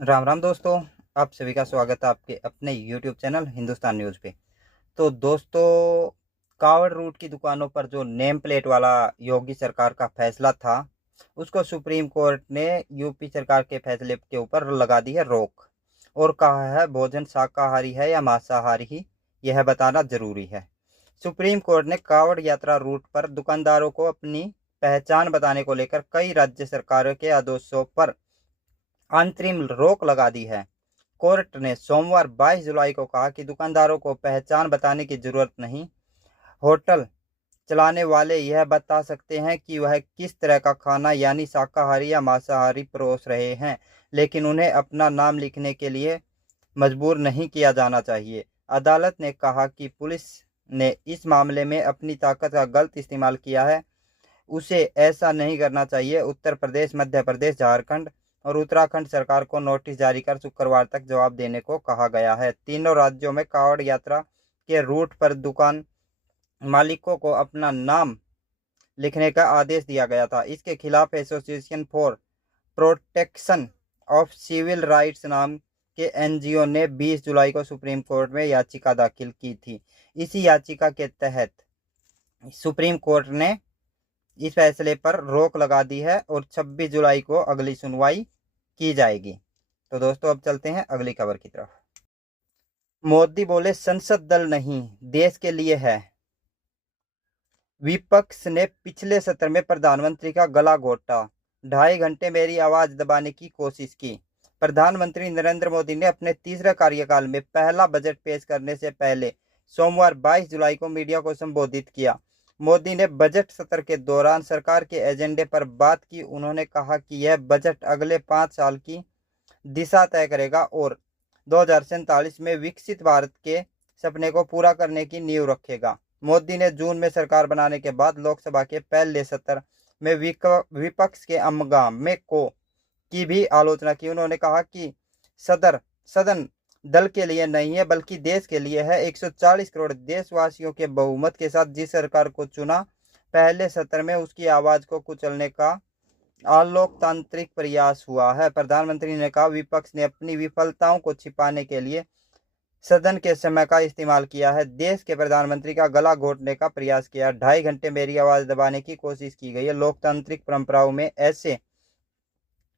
राम राम दोस्तों। आप सभी का स्वागत है आपके अपने YouTube चैनल हिंदुस्तान न्यूज़ पे। तो दोस्तों, कावड़ रूट की दुकानों पर जो नेम प्लेट वाला योगी सरकार का फैसला था, उसको सुप्रीम कोर्ट ने यूपी सरकार के फैसले के ऊपर लगा दी है रोक और कहा है भोजन शाकाहारी है या मांसाहारी ही यह बताना जरूरी है। सुप्रीम कोर्ट ने कावड़ यात्रा रूट पर दुकानदारों को अपनी पहचान बताने को लेकर कई राज्य सरकारों के आदेशों पर अंतरिम रोक लगा दी है। कोर्ट ने सोमवार 22 जुलाई को कहा कि दुकानदारों को पहचान बताने की जरूरत नहीं। होटल चलाने वाले यह बता सकते हैं कि वह किस तरह का खाना यानी शाकाहारी या मांसाहारी परोस रहे हैं, लेकिन उन्हें अपना नाम लिखने के लिए मजबूर नहीं किया जाना चाहिए। अदालत ने कहा कि पुलिस ने इस मामले में अपनी ताकत का गलत इस्तेमाल किया है। उसे ऐसा नहीं करना चाहिए। उत्तर प्रदेश, मध्य प्रदेश, झारखंड और उत्तराखंड सरकार को नोटिस जारी कर शुक्रवार तक जवाब देने को कहा गया है। तीनों राज्यों में कावड़ यात्रा के रूट पर दुकान मालिकों को अपना नाम लिखने का आदेश दिया गया था। इसके खिलाफ association for protection of civil rights नाम के एनजीओ ने 20 जुलाई को सुप्रीम कोर्ट में याचिका दाखिल की थी। इसी याचिका के तहत सुप्रीम कोर्ट ने इस फैसले पर रोक लगा दी है और 26 जुलाई को अगली सुनवाई की जाएगी। तो दोस्तों, अब चलते हैं अगली खबर की तरफ। मोदी बोले संसद दल नहीं, देश के लिए है। विपक्ष ने पिछले सत्र में प्रधानमंत्री का गला घोटा, 2.5 घंटे मेरी आवाज दबाने की कोशिश की। प्रधानमंत्री नरेंद्र मोदी ने अपने तीसरे कार्यकाल में पहला बजट पेश करने से पहले सोमवार 22 जुलाई को मीडिया को संबोधित किया। मोदी ने बजट सत्र के दौरान सरकार के एजेंडे पर बात की। उन्होंने कहा कि यह बजट अगले 5 साल की दिशा तय करेगा और 2047 में विकसित भारत के सपने को पूरा करने की नींव रखेगा। मोदी ने जून में सरकार बनाने के बाद लोकसभा के पहले सत्र में विपक्ष के हंगामे को की भी आलोचना की। उन्होंने कहा कि सदन दल के लिए नहीं है बल्कि देश के लिए है। 140 करोड़ देशवासियों के बहुमत के साथ जिस सरकार को चुना, पहले सत्र में उसकी आवाज को कुचलने का अलोकतांत्रिक प्रयास हुआ है। प्रधानमंत्री ने कहा विपक्ष ने अपनी विफलताओं को छिपाने के लिए सदन के समय का इस्तेमाल किया है, देश के प्रधानमंत्री का गला घोटने का प्रयास किया। 2.5 घंटे मेरी आवाज दबाने की कोशिश की गई है। लोकतांत्रिक परंपराओं में ऐसे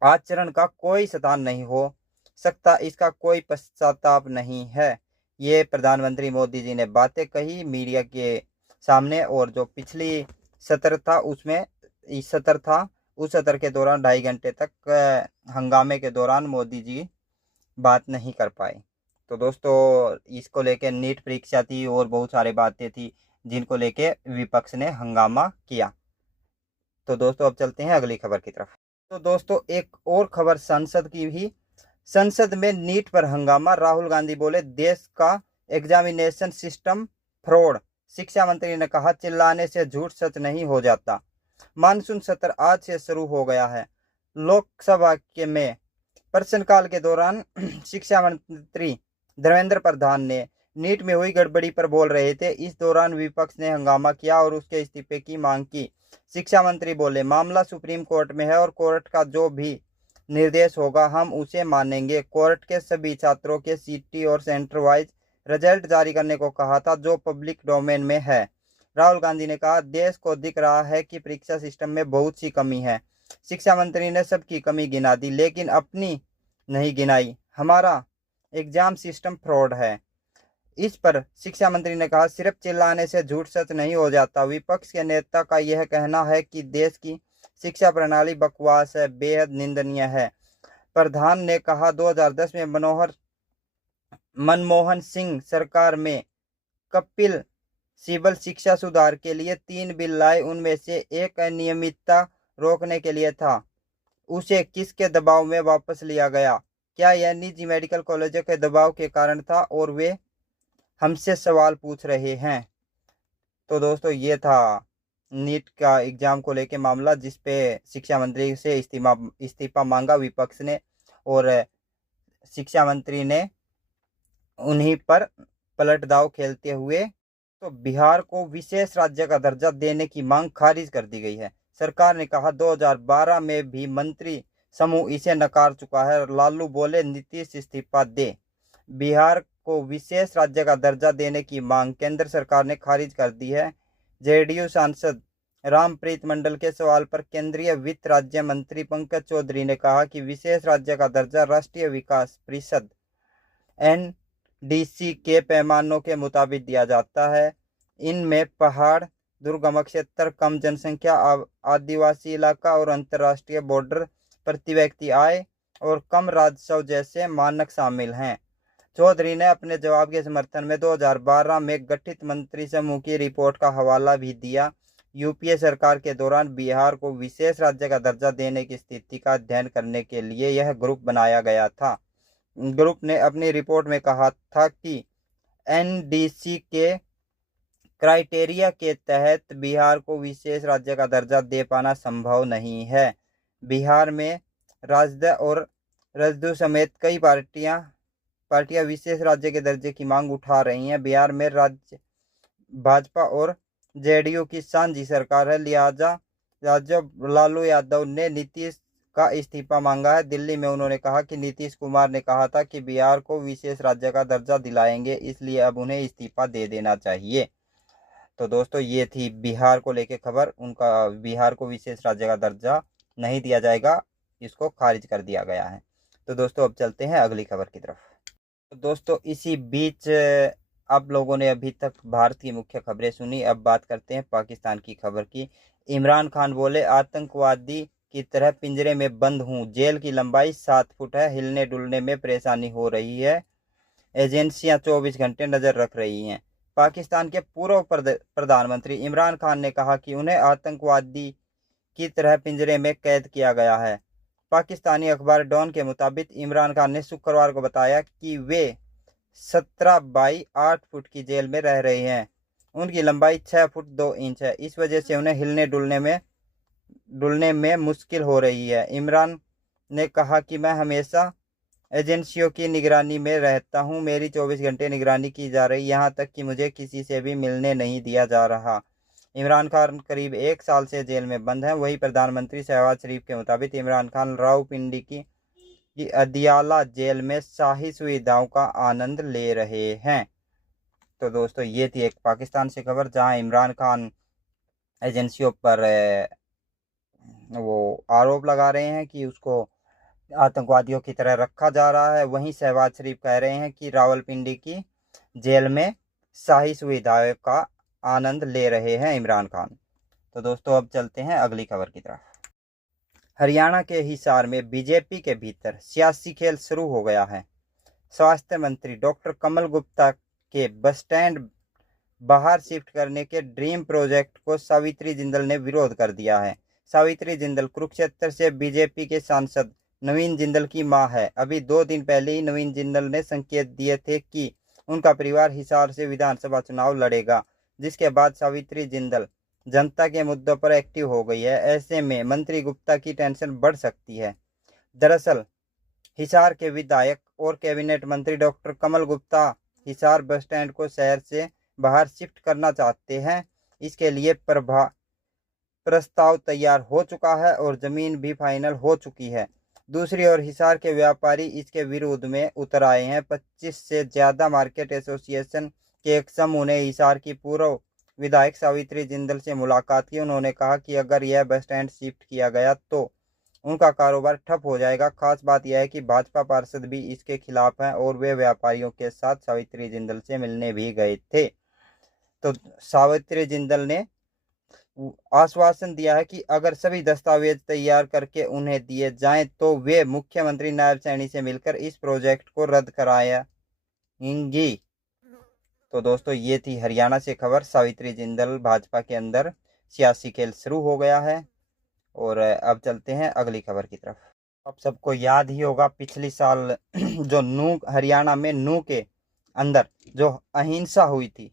आचरण का कोई स्थान नहीं हो सकता, इसका कोई पश्चाताप नहीं है। ये प्रधानमंत्री मोदी जी ने बातें कही मीडिया के सामने। और जो पिछली सत्र था उसमें इस सत्र था उस सत्र के दौरान 2.5 घंटे तक हंगामे के दौरान मोदी जी बात नहीं कर पाए। तो दोस्तों, इसको लेके नीट परीक्षा थी और बहुत सारी बातें थी जिनको लेके विपक्ष ने हंगामा किया। तो दोस्तों, अब चलते हैं अगली खबर की तरफ। तो दोस्तों, एक और खबर संसद की भी। संसद में नीट पर हंगामा, राहुल गांधी बोले देश का एग्जामिनेशन सिस्टम फ्रॉड। शिक्षा मंत्री ने कहा चिल्लाने से झूठ सच नहीं हो जाता। मानसून सत्र आज से शुरू हो गया है। लोकसभा के में प्रश्नकाल के दौरान शिक्षा मंत्री धर्मेंद्र प्रधान ने नीट में हुई गड़बड़ी पर बोल रहे थे। इस दौरान विपक्ष ने हंगामा किया और उसके इस्तीफे की मांग की। शिक्षा मंत्री बोले मामला सुप्रीम कोर्ट में है और कोर्ट का जो भी निर्देश होगा हम उसे मानेंगे। कोर्ट के सभी छात्रों के सिटी और सेंटर वाइज रिजल्ट जारी करने को कहा था जो पब्लिक डोमेन में है। राहुल गांधी ने कहा देश को दिख रहा है कि परीक्षा सिस्टम में बहुत सी कमी है। शिक्षा मंत्री ने सबकी कमी गिना दी लेकिन अपनी नहीं गिनाई। हमारा एग्जाम सिस्टम फ्रॉड है। इस पर शिक्षा मंत्री ने कहा सिर्फ चिल्लाने से झूठ सच नहीं हो जाता। विपक्ष के नेता का यह कहना है कि देश की शिक्षा प्रणाली बकवास है, बेहद निंदनीय है। प्रधान ने कहा 2010 में मनमोहन सिंह सरकार में कपिल सिब्बल शिक्षा सुधार के लिए 3 बिल लाए। उनमें से एक अनियमितता रोकने के लिए था। उसे किसके दबाव में वापस लिया गया? क्या यह निजी मेडिकल कॉलेजों के दबाव के कारण था? और वे हमसे सवाल पूछ रहे हैं। तो दोस्तों, ये था नीट का एग्जाम को लेके मामला जिस पे शिक्षा मंत्री से इस्तीफा मांगा विपक्ष ने और शिक्षा मंत्री ने उन्हीं पर पलटदाव खेलते हुए तो बिहार को विशेष राज्य का दर्जा देने की मांग खारिज कर दी गई है। सरकार ने कहा 2012 में भी मंत्री समूह इसे नकार चुका है। लालू बोले नीतीश इस्तीफा दे। बिहार को विशेष राज्य का दर्जा देने की मांग केंद्र सरकार ने खारिज कर दी है। जेडीयू सांसद रामप्रीत मंडल के सवाल पर केंद्रीय वित्त राज्य मंत्री पंकज चौधरी ने कहा कि विशेष राज्य का दर्जा राष्ट्रीय विकास परिषद एनडीसी के पैमानों के मुताबिक दिया जाता है। इनमें पहाड़, दुर्गम क्षेत्र, कम जनसंख्या, आदिवासी इलाका और अंतर्राष्ट्रीय बॉर्डर, प्रति व्यक्ति आय और कम राजस्व जैसे मानक शामिल हैं। चौधरी ने अपने जवाब के समर्थन में 2012 में गठित मंत्री समूह की रिपोर्ट का हवाला भी दिया। यूपीए सरकार के दौरान बिहार को विशेष राज्य का दर्जा देने की स्थिति का अध्ययन करने के लिए यह ग्रुप बनाया गया था। ग्रुप ने अपनी रिपोर्ट में कहा था कि एनडीसी के क्राइटेरिया के तहत बिहार को विशेष राज्य का दर्जा दे पाना संभव नहीं है। बिहार में राजद और रजदू समेत कई पार्टियां विशेष राज्य के दर्जे की मांग उठा रही हैं। बिहार में राज्य भाजपा और जेडीयू की साझी सरकार है, लिहाजा लालू यादव ने नीतीश का इस्तीफा मांगा है। दिल्ली में उन्होंने कहा कि नीतीश कुमार ने कहा था कि बिहार को विशेष राज्य का दर्जा दिलाएंगे, इसलिए अब उन्हें इस्तीफा दे देना चाहिए। तो दोस्तों ये थी बिहार को लेकर खबर। उनका बिहार को विशेष राज्य का दर्जा नहीं दिया जाएगा, इसको खारिज कर दिया गया है। तो दोस्तों अब चलते हैं अगली खबर की तरफ। तो दोस्तों इसी बीच आप लोगों ने अभी तक भारत की मुख्य खबरें सुनी। अब बात करते हैं पाकिस्तान की खबर की। इमरान खान बोले आतंकवादी की तरह पिंजरे में बंद हूं, जेल की लंबाई 7 फुट है, हिलने डुलने में परेशानी हो रही है, एजेंसियां 24 घंटे नजर रख रही हैं। पाकिस्तान के पूर्व प्रधानमंत्री इमरान खान ने कहा कि उन्हें आतंकवादी की तरह पिंजरे में कैद किया गया है। पाकिस्तानी अखबार डॉन के मुताबिक इमरान खान ने शुक्रवार को बताया कि वे 17 बाई 8 फुट की जेल में रह रहे हैं। उनकी लंबाई 6 फुट 2 इंच है, इस वजह से उन्हें हिलने डुलने में मुश्किल हो रही है। इमरान ने कहा कि मैं हमेशा एजेंसियों की निगरानी में रहता हूं, मेरी 24 घंटे निगरानी की जा रही, यहां तक कि मुझे किसी से भी मिलने नहीं दिया जा रहा। इमरान खान करीब 1 साल से जेल में बंद हैं। वहीं प्रधानमंत्री शहबाज शरीफ के मुताबिक इमरान खान रावलपिंडी की अदियाला जेल में शाही सुविधाओं का आनंद ले रहे हैं। तो दोस्तों ये थी एक पाकिस्तान से खबर, जहां इमरान खान एजेंसियों पर वो आरोप लगा रहे हैं कि उसको आतंकवादियों की तरह रखा जा रहा है। वहीं शहबाज शरीफ कह रहे हैं कि रावलपिंडी की जेल में शाही सुविधाओं का आनंद ले रहे हैं इमरान खान। तो दोस्तों अब चलते हैं अगली खबर की तरफ। हरियाणा के हिसार में बीजेपी के भीतर सियासी खेल शुरू हो गया है। स्वास्थ्य मंत्री डॉक्टर कमल गुप्ता के बस स्टैंड बाहर शिफ्ट करने के ड्रीम प्रोजेक्ट को सावित्री जिंदल ने विरोध कर दिया है। सावित्री जिंदल कुरुक्षेत्र से बीजेपी के सांसद नवीन जिंदल की मां है। अभी 2 दिन पहले ही नवीन जिंदल ने संकेत दिए थे कि उनका परिवार हिसार से विधानसभा चुनाव लड़ेगा, जिसके बाद सावित्री जिंदल जनता के मुद्दों पर एक्टिव हो गई है। ऐसे में मंत्री गुप्ता की टेंशन बढ़ सकती है। दरअसल हिसार के विधायक और कैबिनेट मंत्री डॉक्टर कमल गुप्ता हिसार बस स्टैंड को शहर से बाहर शिफ्ट करना चाहते हैं। इसके लिए प्रस्ताव तैयार हो चुका है और जमीन भी फाइनल हो चुकी है। दूसरी ओर हिसार के व्यापारी इसके विरोध में उतर आए हैं। 25 से ज्यादा मार्केट एसोसिएशन के एक समूह ने हिसार की पूर्व विधायक सावित्री जिंदल से मुलाकात की। उन्होंने कहा कि अगर यह बस स्टैंड शिफ्ट किया गया तो उनका कारोबार ठप हो जाएगा। खास बात यह है कि भाजपा पार्षद भी इसके खिलाफ हैं और वे व्यापारियों के साथ सावित्री जिंदल से मिलने भी गए थे। तो सावित्री जिंदल ने आश्वासन दिया है कि अगर सभी दस्तावेज तैयार करके उन्हें दिए जाएं तो वे मुख्यमंत्री नायब सैनी से मिलकर इस प्रोजेक्ट को रद्द कराएंगी। तो दोस्तों ये थी हरियाणा से खबर। सावित्री जिंदल भाजपा के अंदर सियासी खेल शुरू हो गया है। और अब चलते हैं अगली खबर की तरफ। आप सबको याद ही होगा पिछले साल जो नूह हरियाणा में नूह के अंदर जो अहिंसा हुई थी,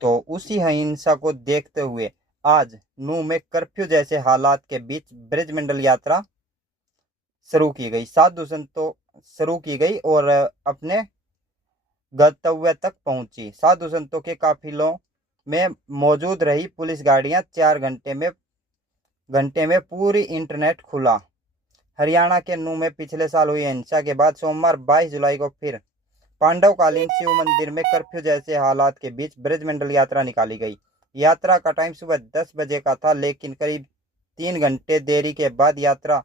तो उसी अहिंसा को देखते हुए आज नूह में कर्फ्यू जैसे हालात के बीच ब्रजमंडल यात्रा शुरू की गई, साधु संतों शुरू की गई और अपने गंतव्य तक पहुंची। साधु संतों के काफिलों में मौजूद रही पुलिस गाड़ियां 4 घंटे में घंटे में पूरी इंटरनेट खुला। हरियाणा के नूंह में पिछले साल हुई हिंसा के बाद सोमवार 22 जुलाई को फिर पांडवकालीन शिव मंदिर में कर्फ्यू जैसे हालात के बीच ब्रजमंडल यात्रा निकाली गई। यात्रा का टाइम सुबह 10 बजे का था, लेकिन करीब 3 घंटे देरी के बाद यात्रा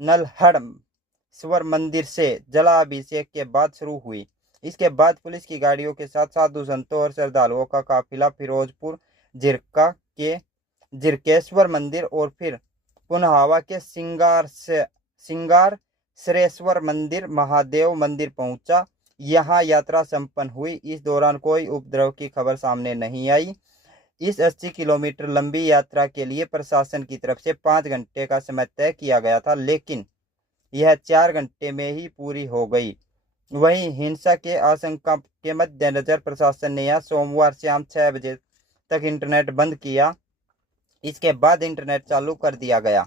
नल्हड़स्वर मंदिर से जलाभिषेक के बाद शुरू हुई। इसके बाद पुलिस की गाड़ियों के साथ साधु संतों और श्रद्धालुओं का काफिला फिरोजपुर जिरका के जिरकेश्वर मंदिर और फिर पुनहावा के सिंगारसरेश्वर मंदिर महादेव मंदिर पहुंचा। यहां यात्रा संपन्न हुई। इस दौरान कोई उपद्रव की खबर सामने नहीं आई। इस 80 किलोमीटर लंबी यात्रा के लिए प्रशासन की तरफ से 5 घंटे का समय तय किया गया था, लेकिन यह 4 घंटे में ही पूरी हो गई। वहीं हिंसा के आशंका के मद्देनजर प्रशासन ने यहां सोमवार शाम 6 बजे तक इंटरनेट बंद किया। इसके बाद इंटरनेट चालू कर दिया गया।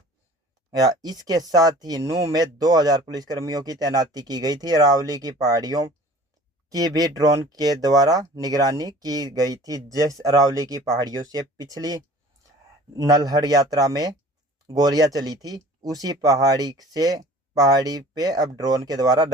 इसके साथ ही नूंह में 2000 पुलिसकर्मियों की तैनाती की गई थी। अरावली की पहाड़ियों की भी ड्रोन के द्वारा निगरानी की गई थी। जिस अरावली की पहाड़ियों से पिछली नल्हड़ यात्रा में गोलियां चली थी, उसी पहाड़ी पे अब ड्रोन के द्वारा